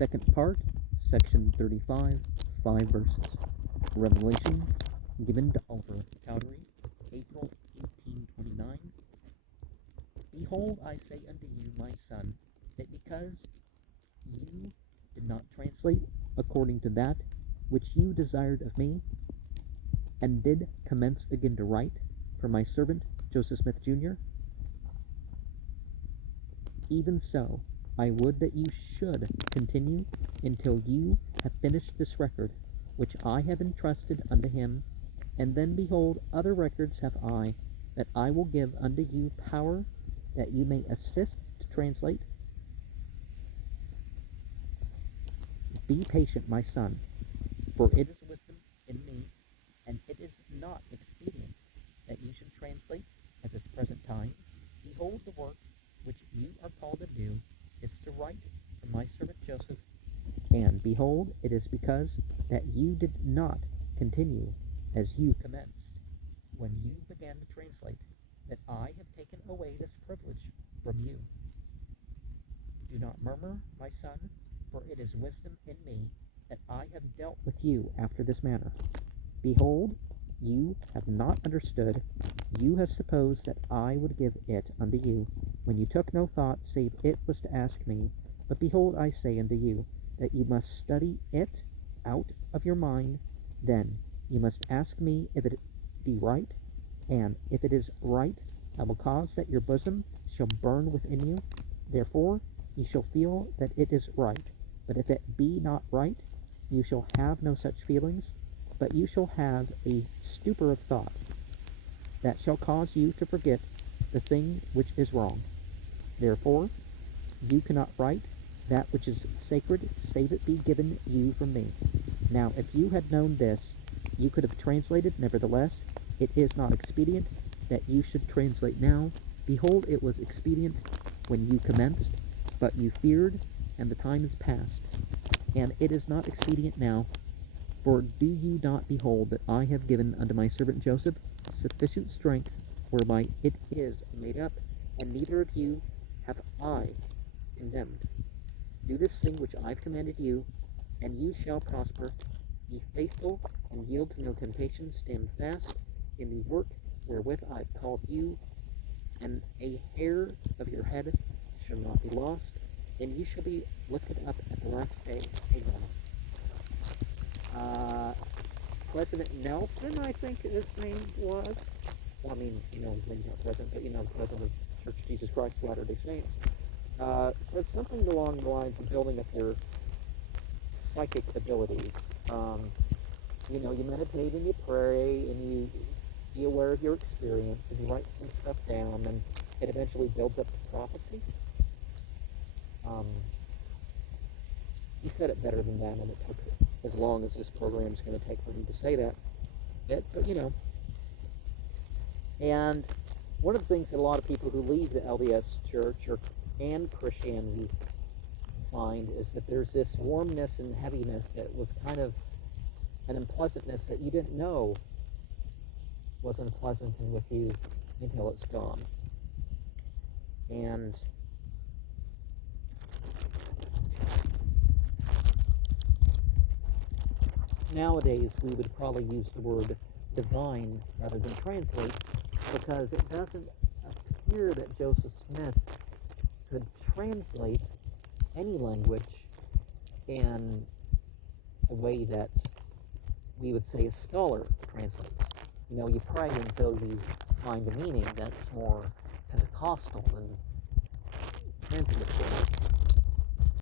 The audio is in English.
second part, section 35, 5 verses. Revelation, given to Oliver Cowdery, April 1829. Behold, I say unto you, my son, that because you did not translate according to that which you desired of me, and did commence again to write for my servant Joseph Smith Jr., even so I would that you should continue until you have finished this record which I have entrusted unto him, and then behold, other records have I, that I will give unto you power that you may assist to translate. Be patient, my son, for it is wisdom in me, and it is not expedient that you should translate at this present time. Behold, the work which you are called to do is to write for my servant Joseph, and behold, it is because that you did not continue as you commenced, when you began to translate, that I have taken away this privilege from you. Do not murmur, my son, for it is wisdom in me that I have dealt with you after this manner. Behold, you have not understood, you have supposed that I would give it unto you, when you took no thought, save it was to ask me. But behold, I say unto you, that you must study it out of your mind, then you must ask me if it be right, and if it is right, I will cause that your bosom shall burn within you. Therefore you shall feel that it is right. But if it be not right, you shall have no such feelings, but you shall have a stupor of thought, that shall cause you to forget the thing which is wrong. Therefore you cannot write that which is sacred, save it be given you from me. Now if you had known this, you could have translated. Nevertheless, it is not expedient that you should translate now. Behold, it was expedient when you commenced, but you feared, and the time is past. And it is not expedient now. For do you not behold that I have given unto my servant Joseph sufficient strength, whereby it is made up, and neither of you have I condemned. Do this thing which I have commanded you, and you shall prosper. Be faithful, and yield to no temptation. Stand fast in the work wherewith I have called you, and a hair of your head shall not be lost, and you shall be lifted up at the last day. Amen. President Nelson, I think his name was. Well, I mean, you know his name's not president, but you know, the president of Church of Jesus Christ of Latter-day Saints, said something along the lines of building up your psychic abilities. You know, you meditate and you pray and you be aware of your experience and you write some stuff down, and it eventually builds up to prophecy. He said it better than that, and it took as long as this program is going to take for him to say that bit, but you know. And one of the things that a lot of people who leave the LDS Church and Christianity find is that there's this warmness and heaviness that was kind of an unpleasantness that you didn't know was unpleasant and with you until it's gone. And nowadays we would probably use the word divine rather than translate, because it doesn't appear that Joseph Smith could translate any language in a way that we would say a scholar translates. You know, you pray until you find a meaning that's more Pentecostal than translative.